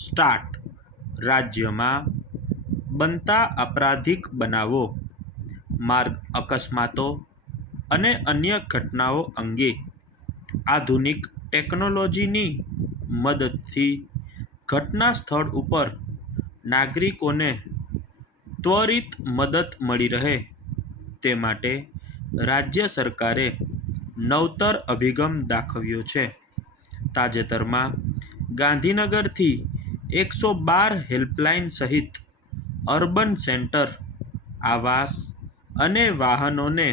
Start રાજ્યમાં બનતા અપરાધિક બનાવો, માર્ગ અકસ્માતો અને અન્ય ઘટનાઓ અંગે આધુનિક ટેકનોલોજીની મદદથી ઘટના સ્થળ ઉપર નાગરિકોને ત્વરિત મદદ મળી રહે તે માટે રાજ્ય સરકારે નવતર અભિગમ દાખવ્યો છે. તાજેતરમાં ગાંધીનગરથી 112 હેલ્પલાઇન સહિત અર્બન સેન્ટર, આવાસ અને વાહનોને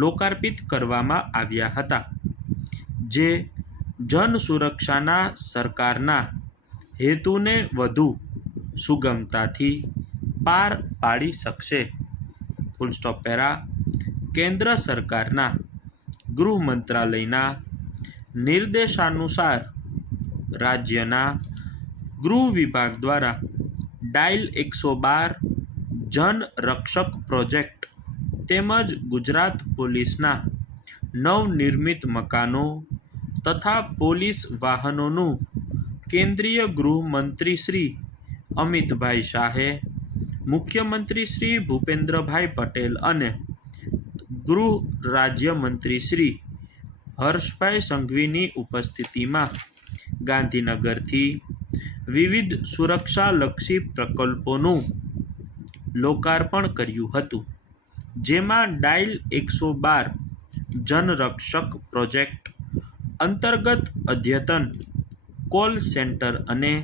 લોકાર્પિત કરવામાં આવ્યા હતા, જે જન સુરક્ષાના સરકારના હેતુને વધુ સુગમતાથી પાર પાડી શકશે. Full stop para. કેન્દ્ર સરકારના ગૃહ મંત્રાલયના નિર્દેશાનુસાર રાજ્યના ગૃહ વિભાગ દ્વારા ડાયલ 112 જન રક્ષક પ્રોજેક્ટ તેમજ ગુજરાત પોલીસના નવનિર્મિત મકાનો તથા પોલીસ વાહનોનું કેન્દ્રીય ગૃહમંત્રી શ્રી અમિતભાઈ શાહે, મુખ્યમંત્રી શ્રી ભૂપેન્દ્રભાઈ પટેલ અને ગૃહ રાજ્યમંત્રી શ્રી હર્ષભાઈ સંઘવીની ઉપસ્થિતિમાં ગાંધીનગરથી વિવિધ સુરક્ષાલક્ષી પ્રકલ્પોનું લોકાર્પણ કર્યું હતું, જેમાં ડાયલ 112 જનરક્ષક પ્રોજેક્ટ અંતર્ગત અદ્યતન કોલ સેન્ટર અને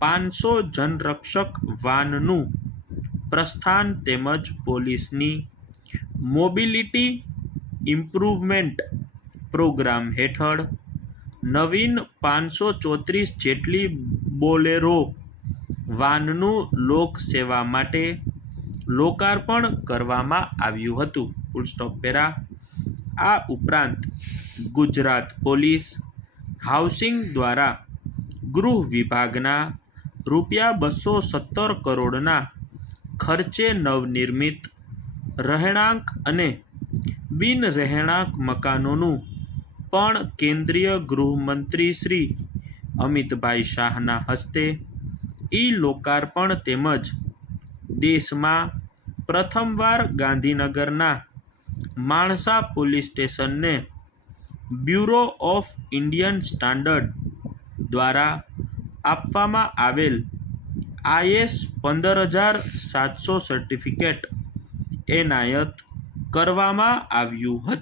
500 જનરક્ષક વાનનું પ્રસ્થાન તેમજ પોલીસની મોબિલિટી ઇમ્પ્રુવમેન્ટ પ્રોગ્રામ હેઠળ નવીન 534 જેટલી બોલેરો વાનનું લોક સેવા માટે લોકાર્પણ કરવામાં આવ્યું હતું. Full stop para. આ ઉપરાંત ગુજરાત પોલીસ હાઉસિંગ દ્વારા ગૃહ વિભાગના ₹217 કરોડના ખર્ચે નવનિર્મિત રહેણાંક અને બિન રહેણાંક મકાનોનું પણ કેન્દ્રીય ગૃહમંત્રી શ્રી અમિતભાઈ શાહના હસ્તે લોકાર્પણ તેમજ દેશમાં પ્રથમવાર ગાંધીનગરના માણસા પોલીસ સ્ટેશનને બ્યુરો ઓફ ઇન્ડિયન સ્ટાન્ડર્ડ દ્વારા આપવામાં આવેલ IS 15700 સર્ટિફિકેટ એનાયત કરવામાં આવ્યું હતું.